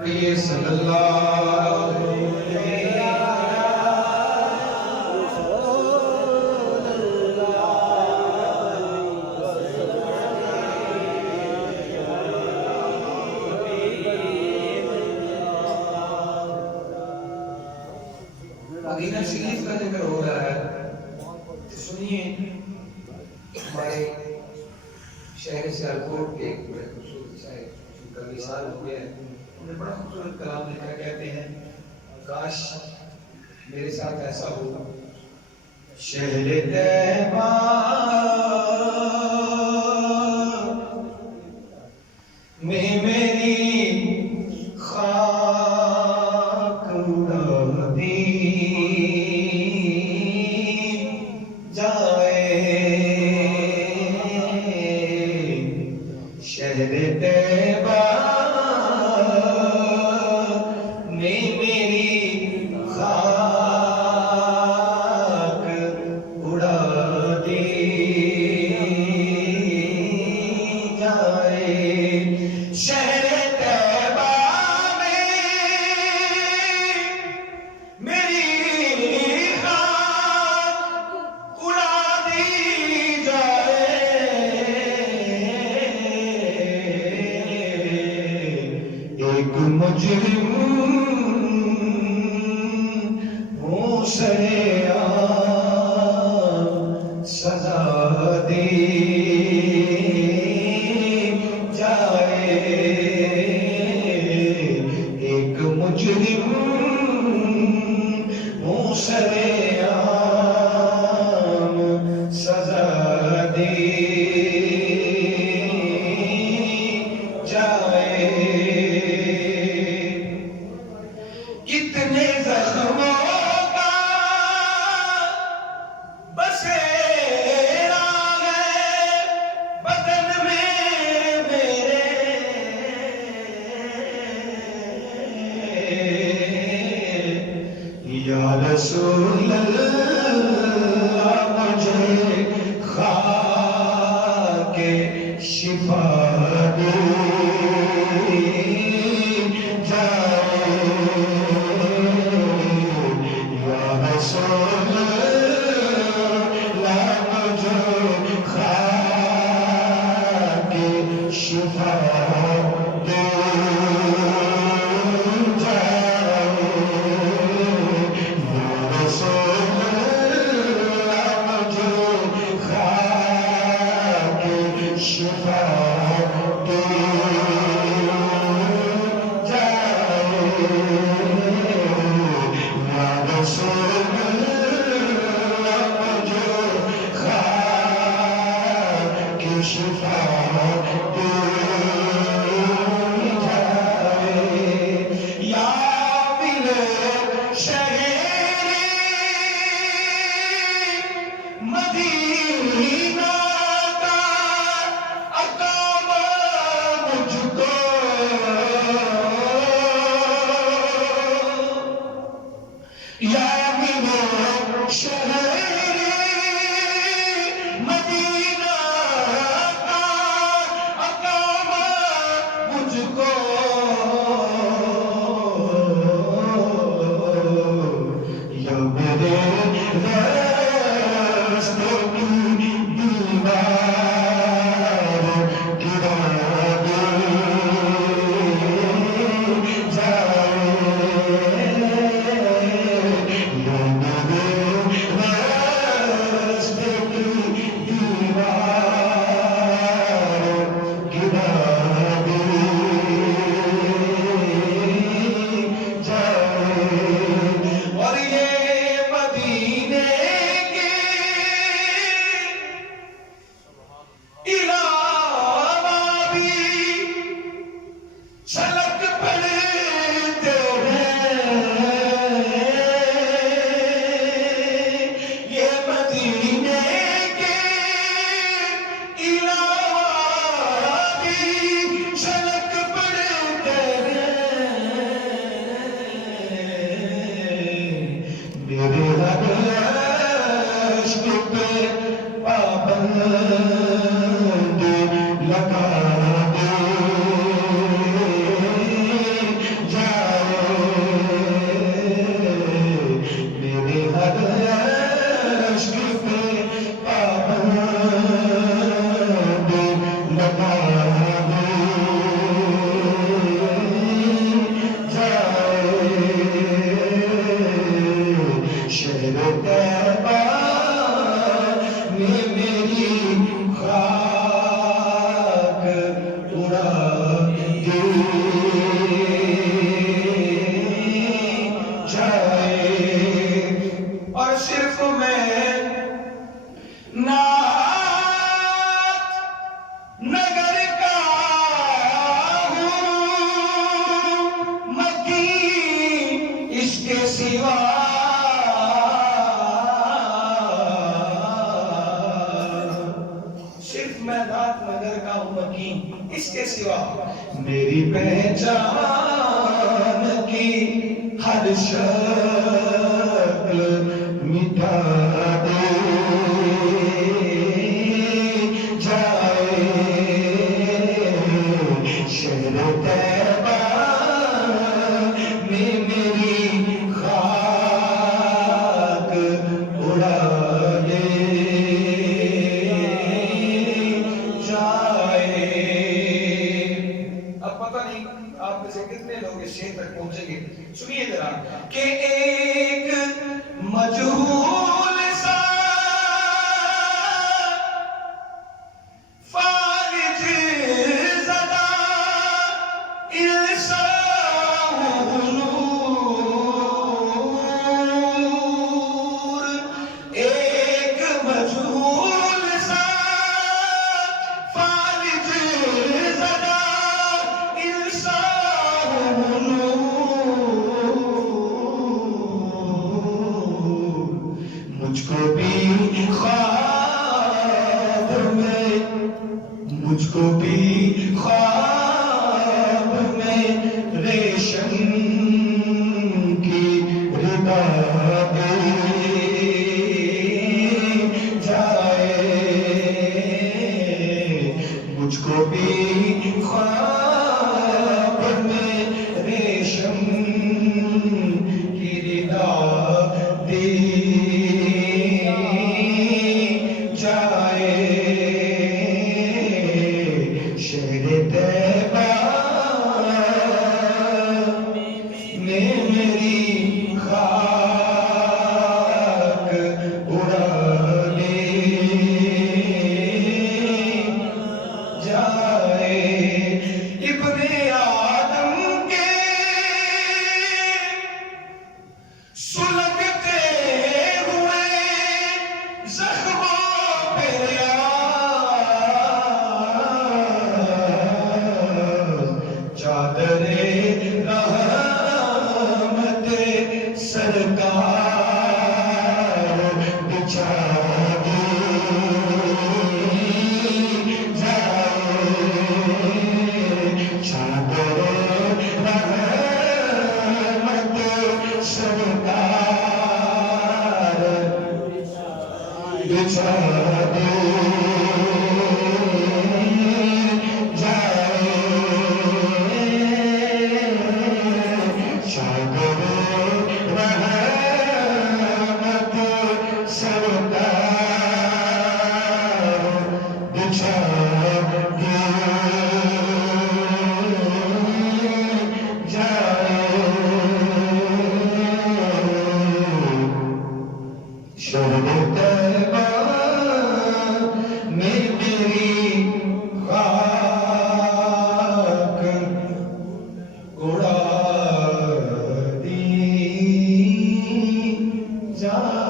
صلی اللہ مدینہ شریف کا ذکر ہو رہا ہے تو سنیے ہمارے شہر سیالکوٹ کے ایک بڑے خوبصورت شاعر جن کا وصال ہو گیا ہے، انہوں نے بڑا خوبصورت کلام لکھا، کہتے ہیں کاش میرے ساتھ ایسا ہو شہر طیبہ میں میری خاک اڑا دی جائے، شہر طیبہ میں میری خاک اڑا دی جائے، شہر طیبہ میں میری خاک اڑا دی جائے، ایک مجرم ہوں سرعام سزا دی جائے، ایک مجرم ہوں سرعام سزا دی جائے، کتنے زخموں کا بسیرا ہے بدن میں میرے، یا رسول اللہ مجھے خاک شفا دے جائے، یا رسول اللہ مجھے خاک شفا دے جائے، یا رسول اللہ مجھے خاک شفا دے جائے، یا رسول اللہ مجھے خاک شفا دے جائے، یا ملے شہر مدینہ کا اقامہ مجھ کو، یا ملے شہر مدینہ کا اقامہ اور صرف میں نعت نگر کا ہوں مکین اس کے سوا صرف میں نعت نگر کا ہوں مکین اس کے سوا میری پہچان کی ہر شکل مٹا دے جائے شہر طیبہ میں میری خاک اڑا دے جائے. اب پتہ نہیں آپ میں سے کتنے لوگ اس شہر تک پہنچیں گے. سنیے ذرا کہ ایک مجہول سا فارج زدہ السور ایک مجہول سا فارج زدہ مجھ کو بھی خواب میں مجھ کو بھی خواب میں ریشم کی ردا دے جائے مجھ کو بھی خواب میں ریشم کی ردا دے جائے شہر طیبہ میں میری خاک اڑا دے جائے. ابن آدم کے سلگتے ہوئے زخموں پہ چادر رحمت سرکار بچھا دے جائے چادر رحمت سرکار بچھا دے شہر طیبہ میں میری خاک اڑا دی جائے.